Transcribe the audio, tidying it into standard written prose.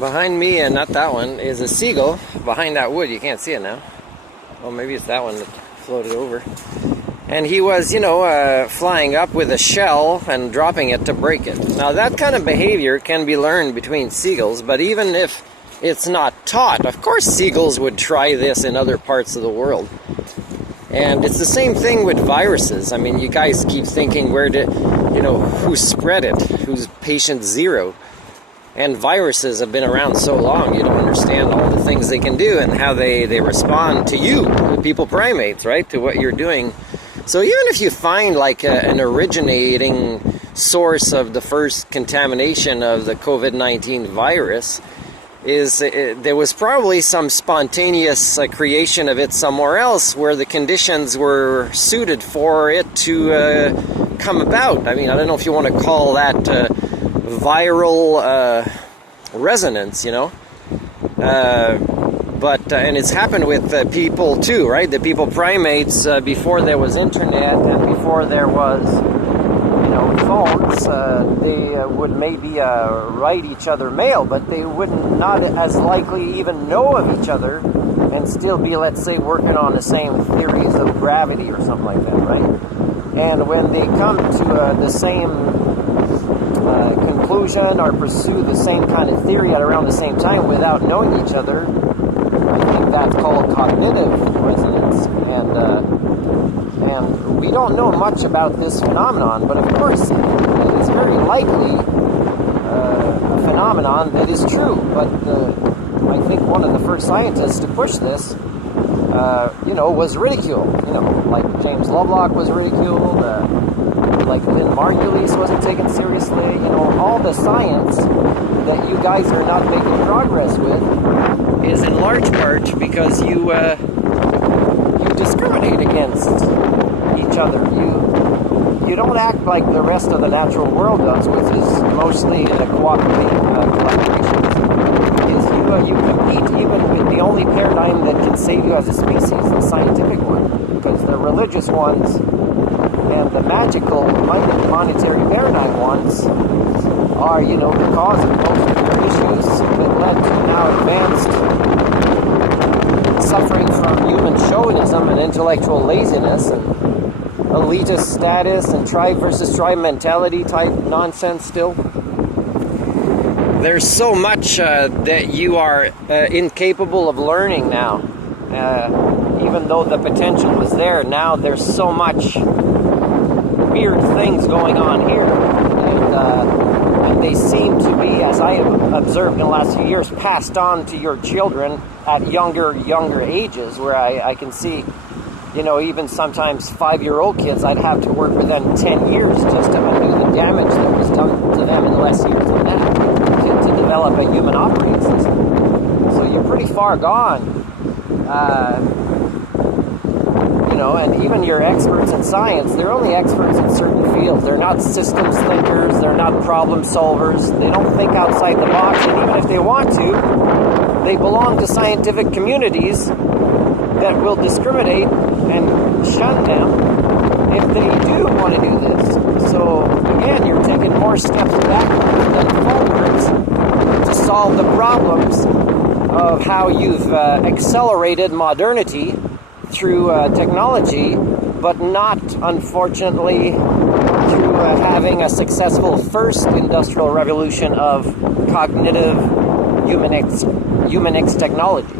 Behind me, and not that one, is a seagull. Behind that wood, you can't see it now. Well, maybe it's that one that floated over. And he was, flying up with a shell and dropping it to break it. Now, that kind of behavior can be learned between seagulls, but even if it's not taught, of course seagulls would try this in other parts of the world. And it's the same thing with viruses. I mean, you guys keep thinking, who spread it? Who's patient zero? And viruses have been around so long, you don't understand all the things they can do and how they respond to you, the people primates, right? To what you're doing. So even if you find like an originating source of the first contamination of the COVID-19 virus, there was probably some spontaneous creation of it somewhere else where the conditions were suited for it to come about. I mean, I don't know if you want to call that viral resonance, but and it's happened with people too, right? The people primates, before there was internet and before there was phones, they would maybe write each other mail, but they would not as likely even know of each other and still be, let's say, working on the same theories of gravity or something like that, right? And when they come to the same conclusion or pursue the same kind of theory at around the same time without knowing each other, I think that's called cognitive resonance. And we don't know much about this phenomenon, but of course it is very likely a phenomenon that is true. But I think one of the first scientists to push this, was ridiculed. Like James Lovelock was ridiculed, like Lynn Margulies wasn't taken seriously. All the science that you guys are not making progress with is in large part because you discriminate against each other. You don't act like the rest of the natural world does, which is mostly in a cooperative collaboration. You compete even with the only paradigm that can save you as a species, the scientific one, because the religious ones and the magical monetary paradigm ones are, the cause of most of your issues that led to now advanced suffering from human chauvinism and intellectual laziness and elitist status and tribe versus tribe mentality type nonsense still. There's so much that you are incapable of learning now. Even though the potential was there, now there's so much weird things going on here. And they seem to be, as I have observed in the last few years, passed on to your children at younger ages, where I can see, even sometimes 5-year-old kids, I'd have to work with them 10 years just to undo the damage that was done to them in less years than that, to develop a human operating system. So you're pretty far gone. And even your experts in science, they're only experts in certain fields. They're not systems thinkers. They're not problem solvers. They don't think outside the box. And even if they want to, they belong to scientific communities that will discriminate and shun them if they do want to do this. So, again, you're taking more steps backwards than forwards to solve the problems of how you've accelerated modernity through technology, but not, unfortunately, through having a successful first industrial revolution of cognitive human X technology.